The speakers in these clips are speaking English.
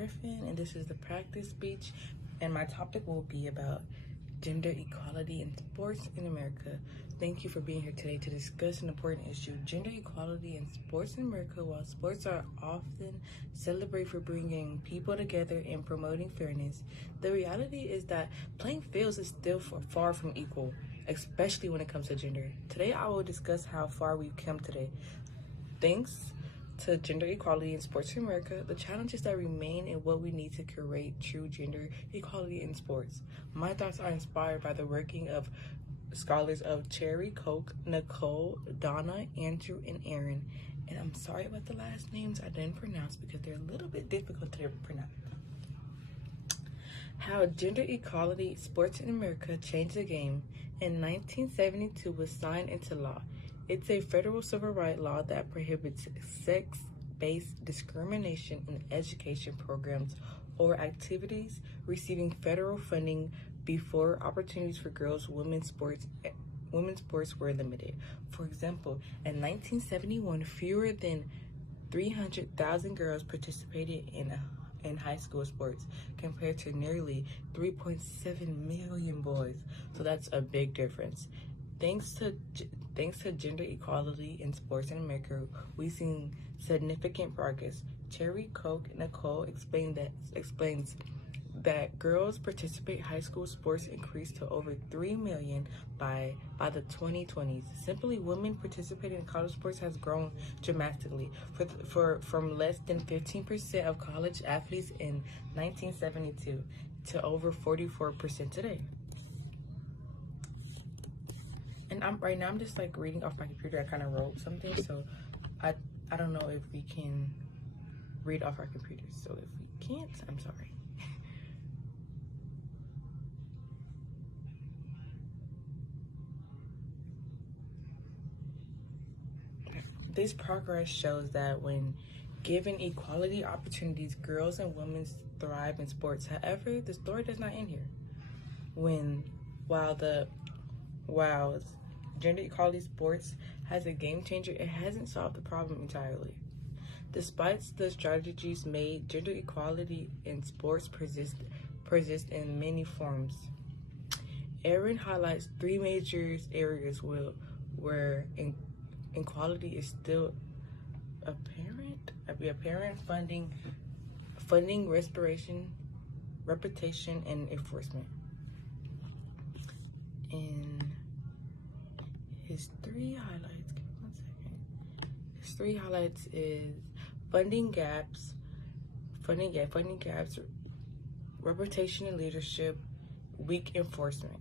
Griffin, and this is the practice speech. And my topic will be about gender equality in sports in America. Thank you for being here today to discuss an important issue, gender equality in sports in America. While sports are often celebrated for bringing people together and promoting fairness, the reality is that playing fields is still far from equal, especially when it comes to gender. Today, I will discuss how far we've come today. Thanks to gender equality in sports in America, the challenges that remain and what we need to create true gender equality in sports. My thoughts are inspired by the working of scholars of Cherry, Coke, Nicole, Donna, Andrew, and Aaron. And I'm sorry about the last names I didn't pronounce because they're a little bit difficult to pronounce. How gender equality sports in America changed the game. In 1972 was signed into law. It's a federal civil rights law that prohibits sex-based discrimination in education programs or activities receiving federal funding. Before, opportunities for girls' women's sports were limited. For example, in 1971, fewer than 300,000 girls participated in high school sports compared to nearly 3.7 million boys. So that's a big difference. Thanks to gender equality in sports in America, we've seen significant progress. Cherry Coke Nicole explains that girls participate high school sports increased to over 3 million by the 2020s. Simply, women participating in college sports has grown dramatically from less than 15% of college athletes in 1972 to over 44% today. And right now I'm just like reading off my computer. I kind of wrote something, so I don't know if we can read off our computers. So if we can't, I'm sorry. This progress shows that when given equality opportunities, girls and women thrive in sports. However, the story does not end here. While gender equality sports has a game changer, it hasn't solved the problem entirely. Despite the strategies made, gender equality in sports persists in many forms. Aaron highlights three major areas where inequality is still apparent: funding, reputation, and enforcement. In his three highlights is funding gaps, reputation and leadership, weak enforcement.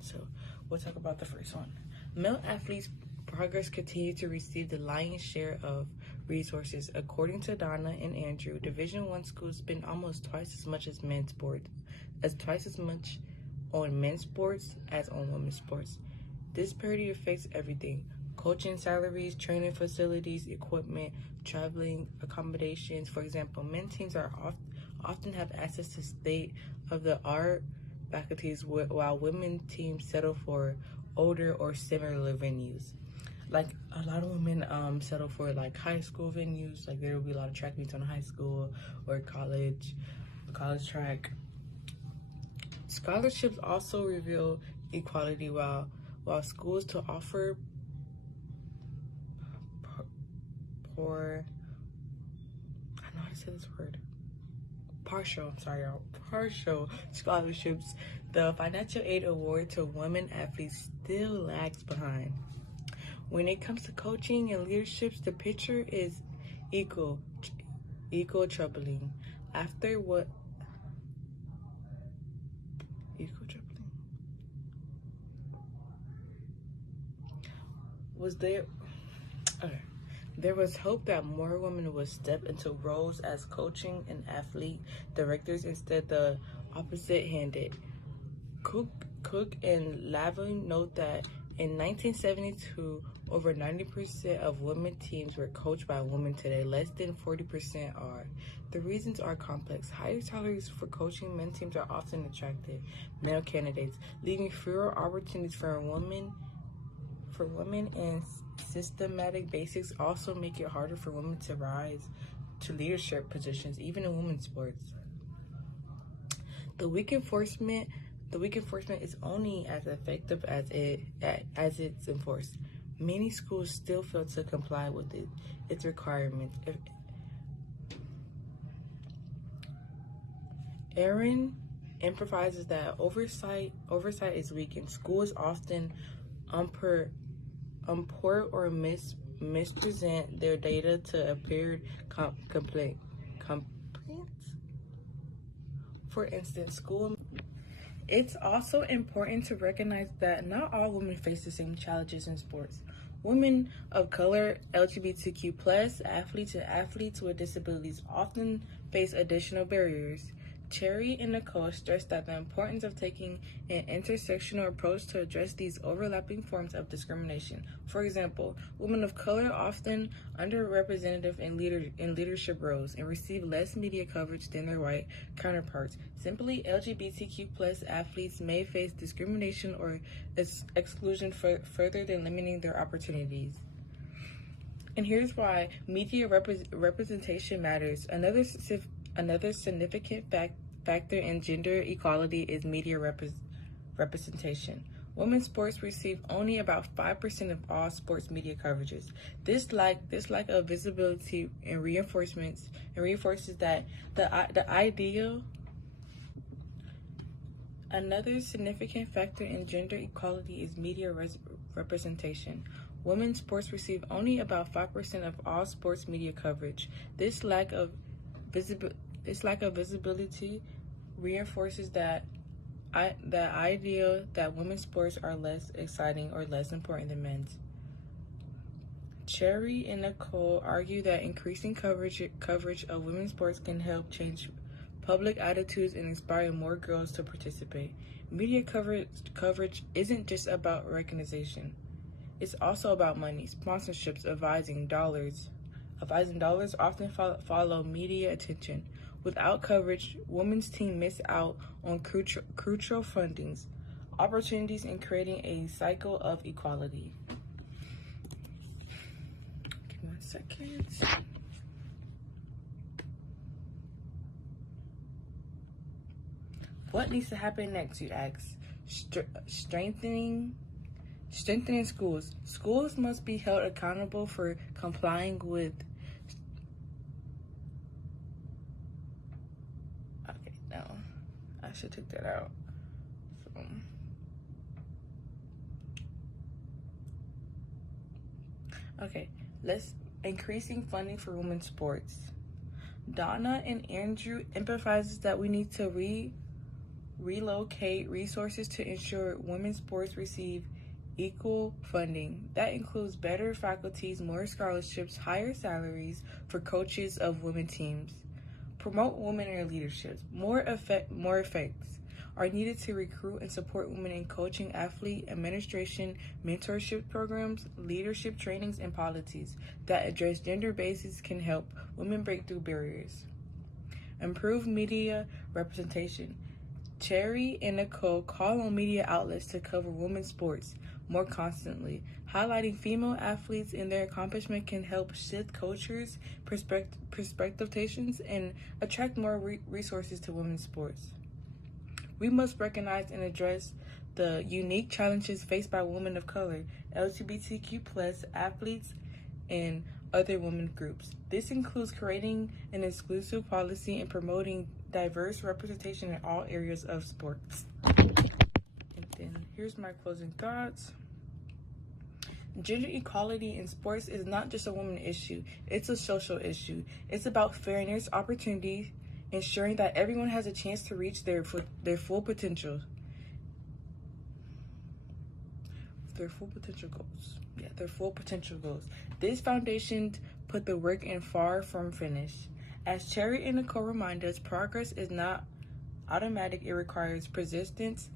So we'll talk about the first one. Male athletes progress continue to receive the lion's share of resources. According to Donna and Andrew, Division I schools spend almost twice as much on men's sports as on women's sports. This parity affects everything: coaching salaries, training facilities, equipment, traveling, accommodations. For example, men's teams often have access to state-of-the-art faculties, while women's teams settle for older or similar venues. Like a lot of women settle for like high school venues. Like there will be a lot of track meets on high school or college track. Scholarships also reveal equality. While schools to offer partial scholarships, the financial aid award to women athletes still lags behind. When it comes to coaching and leadership, the picture is equal troubling. There was hope that more women would step into roles as coaching and athlete directors. Instead, the opposite handed. Cook and Lavin note that in 1972, over 90% of women teams were coached by women. Today, less than 40% are. The reasons are complex. Higher salaries for coaching men teams are often attracted male candidates, leaving fewer opportunities for women, and systematic basics also make it harder for women to rise to leadership positions, even in women's sports. The weak enforcement is only as effective as it's enforced. Many schools still fail to comply with its requirements. Aaron emphasizes that oversight is weak, and schools often unport or mispresent their data to appear compliant. For instance, it's also important to recognize that not all women face the same challenges in sports. Women of color, LGBTQ+, athletes, and athletes with disabilities often face additional barriers. Cherry and Nicole stress that the importance of taking an intersectional approach to address these overlapping forms of discrimination. For example, women of color are often underrepresented in leadership roles and receive less media coverage than their white counterparts. Simply, LGBTQ+ athletes may face discrimination or exclusion further than limiting their opportunities. And here's why media representation matters. Another significant factor in gender equality is media representation. Women's sports receive only about 5% of all sports media coverages. This lack of visibility and reinforces that the ideal. Another significant factor in gender equality is media representation. Women's sports receive only about 5% of all sports media coverage. This lack of visibility reinforces the idea that women's sports are less exciting or less important than men's. Cherry and Nicole argue that increasing coverage of women's sports can help change public attitudes and inspire more girls to participate. Media coverage isn't just about recognition. It's also about money. Sponsorships, advising dollars often follow media attention. Without coverage, women's teams miss out on crucial fundings, opportunities, and creating a cycle of equality. Give me 1 second. What needs to happen next, you ask? Strengthening schools. Schools must be held accountable for complying with. Okay, no, I should take that out. Let's increasing funding for women's sports. Donna and Andrew emphasizes that we need to relocate resources to ensure women's sports receive equal funding. That includes better faculties, more scholarships, higher salaries for coaches of women teams. Promote women in leadership. More effects are needed to recruit and support women in coaching, athlete administration, mentorship programs, leadership trainings, and policies that address gender bases can help women break through barriers. Improve media representation. Cherry and Nicole call on media outlets to cover women's sports more constantly. Highlighting female athletes and their accomplishment can help shift cultures, perspectivations, and attract more resources to women's sports. We must recognize and address the unique challenges faced by women of color, LGBTQ+ athletes, and other women groups. This includes creating an inclusive policy and promoting diverse representation in all areas of sports. And then here's my closing thoughts. Gender equality in sports is not just a woman issue, it's a social issue. It's about fairness, opportunity, ensuring that everyone has a chance to reach their full potential. Their full potential goals. This foundation put the work in far from finished. As Cherry and Nicole remind us, progress is not automatic. It requires persistence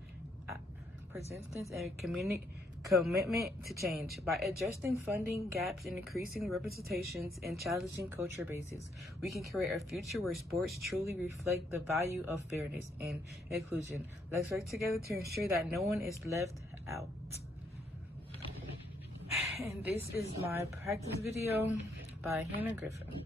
and commitment to change. By adjusting funding gaps and increasing representations and challenging culture bases, we can create a future where sports truly reflect the value of fairness and inclusion. Let's work together to ensure that no one is left out. And this is my practice video by Hannah Griffin.